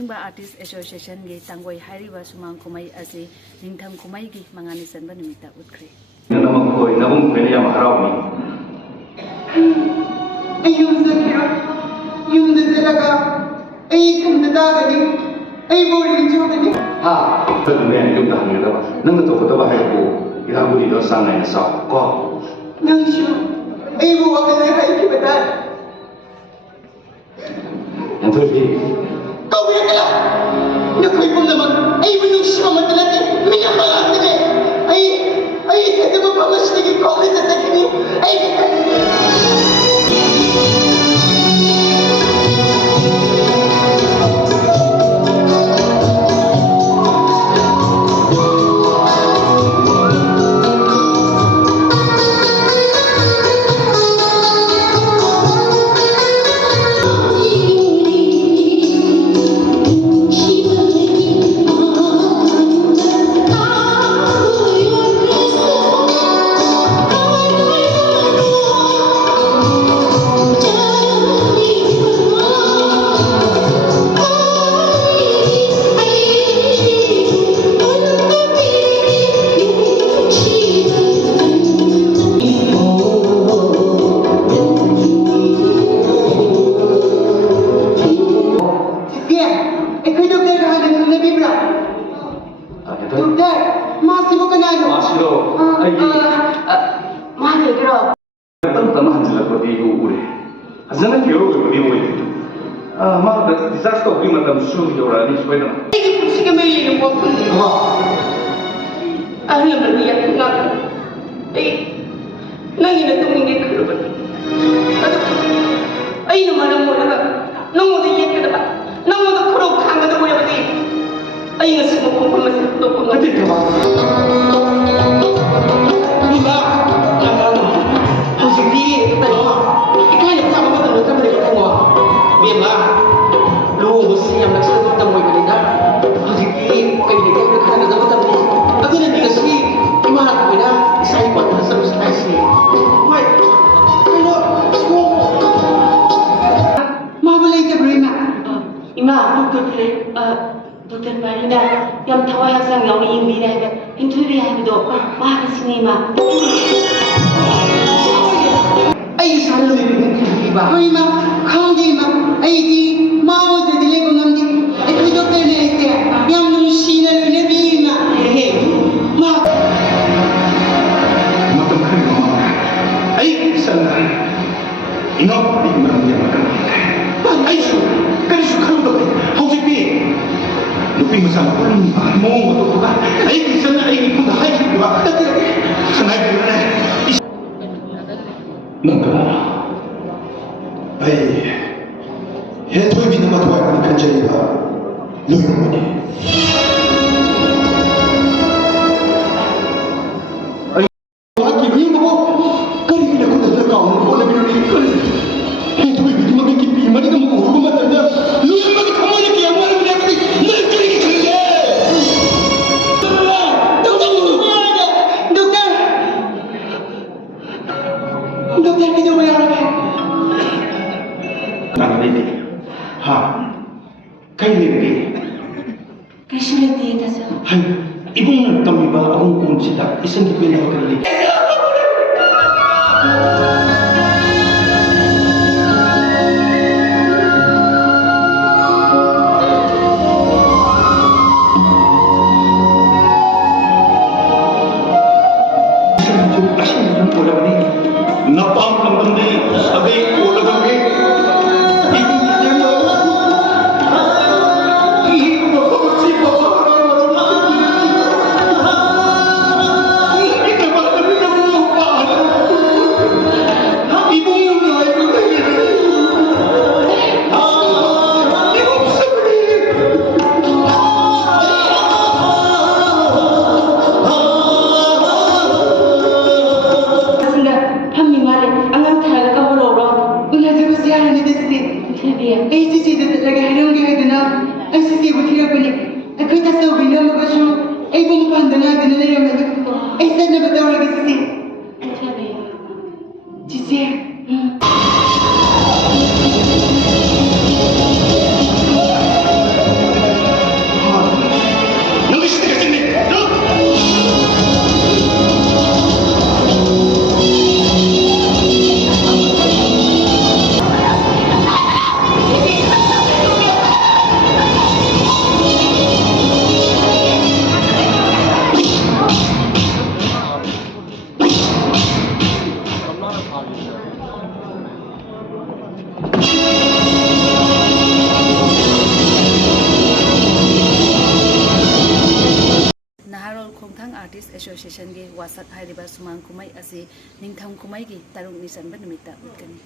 Lamjingba Artist Association gi tangoi hairiba sumang kumai asi ningtham kumai gi mangani sanba numita utkre. Namang koi nabung pwede yam harawi. Ayun sa kira, yung dasalaga, ay kumdadagani, ay boring jogani. Ha, pwede mo yan yung dahil na ba? Nang natutaba hayo po, ilago dito sanay na sa ko. Nang siya, ay buwag na ay kibataan. Ang pwede. Kawin ka lang! Nakoy pong naman, ay winong siya matalati, minamalati na ay kada mo pa mas naging kawin sa sakini, ay disaster di matam suhu orang ini supaya nama. Ini pun sih kembali yang buat pun. Ahli berniat nak, nanti nak mungkin kerja. Ayo nama nama mana? Nama tu ye kerja apa? Nama tu kerja kan ada boleh berarti. Ayo ngasih muka pun masih tu pun. Nanti kerja. Lima, harus dia kita lama. Ikan yang sama betul betul mereka tengok. Lima. Lu yang nagsasabot ng mga kanina. Hindi, kayo nito, nagkakagod ang tabi. Ako na hindi kasi, imahanap ko na, isa ipat na sa kasi. Wait, ano, sko. Mabalay ka, Brina. Ima, Dr. Marina, yung tawa yung sang yung iyong biray ba, hindi biray ba makakasini, Ima. Ay, sana lumibig ng iba. Ay, Ma, hindi, Ma. Ay, di, mau jadi lego ngamdi. Itu dokter ni itu yang menusina lebih Ma. Ma. Matam kari mama. Ay, sana. Ino, di mana dia makan. Ay, kari suka tu. Hau sipi. Lupi masam pun mau tu tu. Ay, sana ay pun dah ay dua. Sana ay dua. Nangka. Ay. 해토이 비누마 도와야 간절이가 노용문이 아기 비누마 까리기나 그것을 가오는 거는 비누니 해토이 비누마 기 비마리가 뭐 오르고 만났냐 노용문이 가만히 이렇게 양말을 그냥 늘 까리기 그래 dokter kita mau yang apa? Nana ini. Ha, kayo nilagay. Kayo sulit dito sa... Hay, ibong kami ba akong kunsita, isang gipin na kagaling. Napam lang bandi, sabi ko lang eh. ꯑꯦꯁꯣꯁꯤꯌꯦꯁꯟꯒꯤ ꯋꯥꯁꯛ ꯍꯥꯏꯔꯤꯕ ꯁꯨꯃꯥꯡ ꯀꯨꯝꯍꯩ ꯑꯁꯤ ꯅꯤꯡꯊꯝ ꯀꯨꯝꯍꯩꯒꯤ 6ꯅꯤ ꯆꯟꯕ ꯅꯨꯃꯤꯠꯇ ꯎꯠꯀꯅꯤ꯫